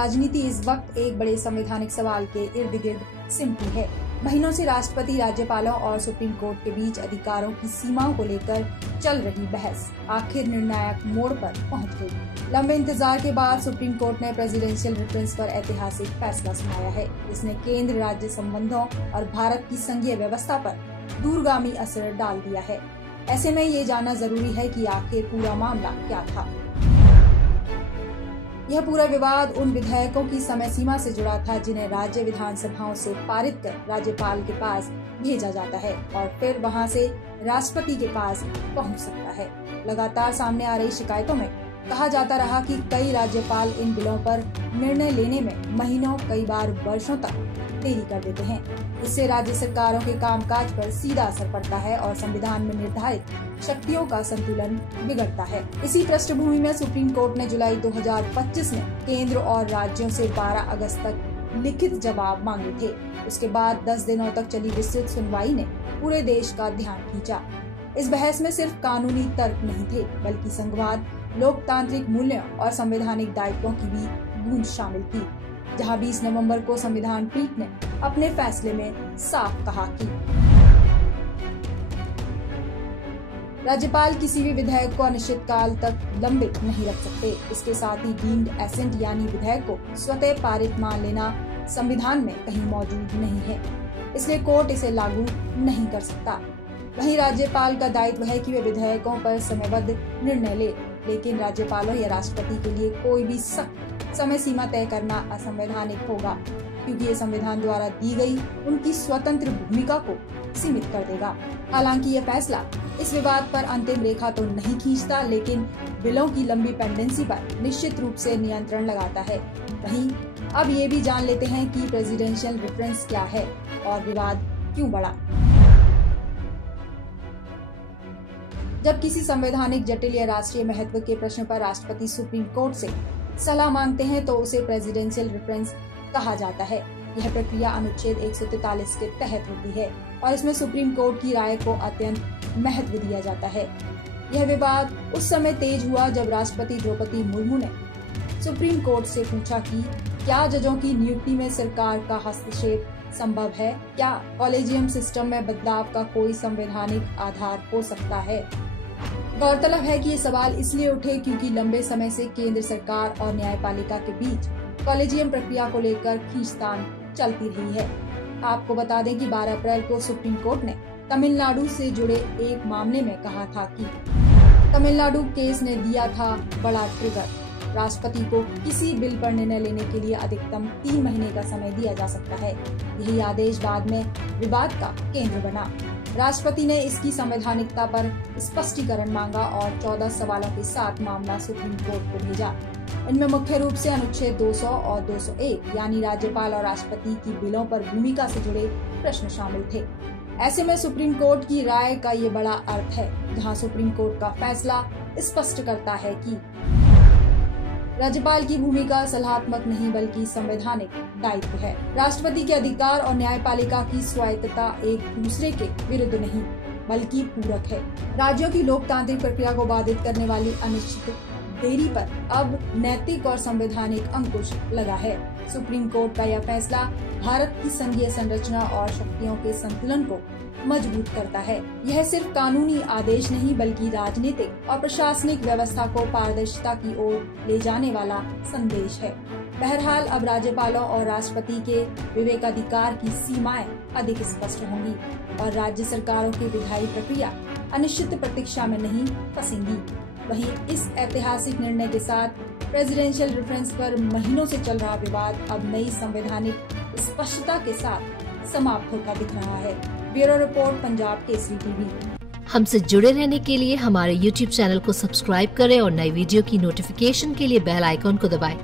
राजनीति इस वक्त एक बड़े संवैधानिक सवाल के इर्द गिर्द सिमटी है। महीनों से राष्ट्रपति, राज्यपालों और सुप्रीम कोर्ट के बीच अधिकारों की सीमाओं को लेकर चल रही बहस आखिर निर्णायक मोड़ पर पहुंच गई। लंबे इंतजार के बाद सुप्रीम कोर्ट ने प्रेसिडेंशियल रेफरेंस पर ऐतिहासिक फैसला सुनाया है। इसने केंद्र राज्य संबंधों और भारत की संघीय व्यवस्था पर दूरगामी असर डाल दिया है। ऐसे में ये जानना जरूरी है कि आखिर पूरा मामला क्या था। यह पूरा विवाद उन विधेयकों की समय सीमा से जुड़ा था जिन्हें राज्य विधानसभाओं से पारित कर राज्यपाल के पास भेजा जाता है और फिर वहां से राष्ट्रपति के पास पहुंच सकता है। लगातार सामने आ रही शिकायतों में कहा जाता रहा कि कई राज्यपाल इन बिलों पर निर्णय लेने में महीनों, कई बार वर्षों तक देरी कर देते हैं। इससे राज्य सरकारों के कामकाज पर सीधा असर पड़ता है और संविधान में निर्धारित शक्तियों का संतुलन बिगड़ता है। इसी पृष्ठभूमि में सुप्रीम कोर्ट ने जुलाई 2025 में केंद्र और राज्यों से 12 अगस्त तक लिखित जवाब मांगे थे। उसके बाद 10 दिनों तक चली विस्तृत सुनवाई ने पूरे देश का ध्यान खींचा। इस बहस में सिर्फ कानूनी तर्क नहीं थे, बल्कि संघवाद, लोकतांत्रिक मूल्यों और संवैधानिक दायित्वों की भी गूंज शामिल थी। जहां 20 नवंबर को संविधान पीठ ने अपने फैसले में साफ कहा कि राज्यपाल किसी भी विधेयक को अनिश्चित काल तक लंबित नहीं रख सकते। इसके साथ ही डीम्ड एसेंट यानी विधेयक को स्वतः पारित मान लेना संविधान में कहीं मौजूद नहीं है, इसलिए कोर्ट इसे लागू नहीं कर सकता। वहीं राज्यपाल का दायित्व है कि वे विधेयकों पर समयबद्ध निर्णय ले, लेकिन राज्यपालों या राष्ट्रपति के लिए कोई भी सख्त समय सीमा तय करना असंवैधानिक होगा, क्योंकि ये संविधान द्वारा दी गई उनकी स्वतंत्र भूमिका को सीमित कर देगा। हालांकि ये फैसला इस विवाद पर अंतिम रेखा तो नहीं खींचता, लेकिन बिलों की लंबी पेंडेंसी पर निश्चित रूप से नियंत्रण लगाता है। वहीं अब ये भी जान लेते हैं कि प्रेसिडेंशियल रेफरेंस क्या है और विवाद क्यों बढ़ा। जब किसी संवैधानिक, जटिल या राष्ट्रीय महत्व के प्रश्न पर राष्ट्रपति सुप्रीम कोर्ट से सलाह मांगते हैं तो उसे प्रेसिडेंशियल रेफरेंस कहा जाता है। यह प्रक्रिया अनुच्छेद 143 के तहत होती है और इसमें सुप्रीम कोर्ट की राय को अत्यंत महत्व दिया जाता है। यह विवाद उस समय तेज हुआ जब राष्ट्रपति द्रौपदी मुर्मू ने सुप्रीम कोर्ट से पूछा कि क्या जजों की नियुक्ति में सरकार का हस्तक्षेप संभव है? क्या कॉलेजियम सिस्टम में बदलाव का कोई संवैधानिक आधार हो सकता है? गौरतलब है कि ये सवाल इसलिए उठे क्योंकि लंबे समय से केंद्र सरकार और न्यायपालिका के बीच कॉलेजियम प्रक्रिया को लेकर खींचतान चलती रही है। आपको बता दें कि 12 अप्रैल को सुप्रीम कोर्ट ने तमिलनाडु से जुड़े एक मामले में कहा था कि तमिलनाडु केस ने दिया था बड़ा ट्रिगर। राष्ट्रपति को किसी बिल पर निर्णय लेने के लिए अधिकतम 3 महीने का समय दिया जा सकता है। यही आदेश बाद में विवाद का केंद्र बना। राष्ट्रपति ने इसकी संवैधानिकता पर स्पष्टीकरण मांगा और 14 सवालों के साथ मामला सुप्रीम कोर्ट को भेजा। इनमें मुख्य रूप से अनुच्छेद 200 और 201 यानी राज्यपाल और राष्ट्रपति की बिलों पर भूमिका से जुड़े प्रश्न शामिल थे। ऐसे में सुप्रीम कोर्ट की राय का ये बड़ा अर्थ है, जहां सुप्रीम कोर्ट का फैसला स्पष्ट करता है कि राज्यपाल की भूमिका सलाहात्मक नहीं बल्कि संवैधानिक दायित्व है। राष्ट्रपति के अधिकार और न्यायपालिका की स्वायत्तता एक दूसरे के विरुद्ध नहीं बल्कि पूरक है। राज्यों की लोकतांत्रिक प्रक्रिया को बाधित करने वाली अनिश्चित देरी पर अब नैतिक और संवैधानिक अंकुश लगा है। सुप्रीम कोर्ट का यह फैसला भारत की संघीय संरचना और शक्तियों के संतुलन को मजबूत करता है। यह सिर्फ कानूनी आदेश नहीं बल्कि राजनीतिक और प्रशासनिक व्यवस्था को पारदर्शिता की ओर ले जाने वाला संदेश है। बहरहाल अब राज्यपालों और राष्ट्रपति के विवेकाधिकार की सीमाएं अधिक स्पष्ट होंगी और राज्य सरकारों की विधायी प्रक्रिया अनिश्चित प्रतीक्षा में नहीं फंसेंगी। वहीं इस ऐतिहासिक निर्णय के साथ प्रेसिडेंशियल रेफरेंस पर महीनों से चल रहा विवाद अब नई संवैधानिक स्पष्टता के साथ समाप्त होता दिख रहा है। Bureau report, Punjab Kesari TV. हमसे जुड़े रहने के लिए हमारे YouTube चैनल को सब्सक्राइब करें और नई वीडियो की नोटिफिकेशन के लिए बेल आइकॉन को दबाएं।